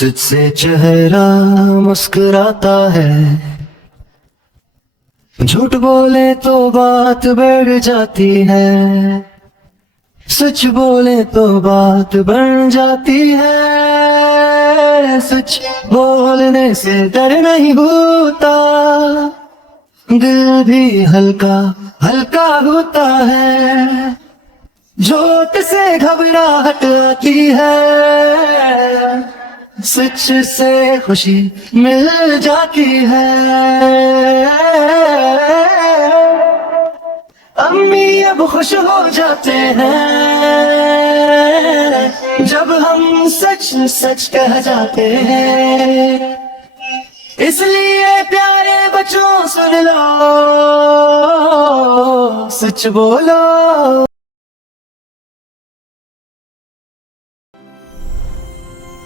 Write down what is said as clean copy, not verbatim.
सच से चेहरा मुस्कुराता है, झूठ बोले तो बात बढ़ जाती है, सच बोले तो बात बन जाती है। सच बोलने से डर नहीं होता, दिल भी हल्का हल्का होता है, झूठ से घबराहट आती है, सच से खुशी मिल जाती है। अम्मी अब खुश हो जाते हैं जब हम सच सच कह जाते हैं, इसलिए प्यारे बच्चों सुन लो, सच बोलो।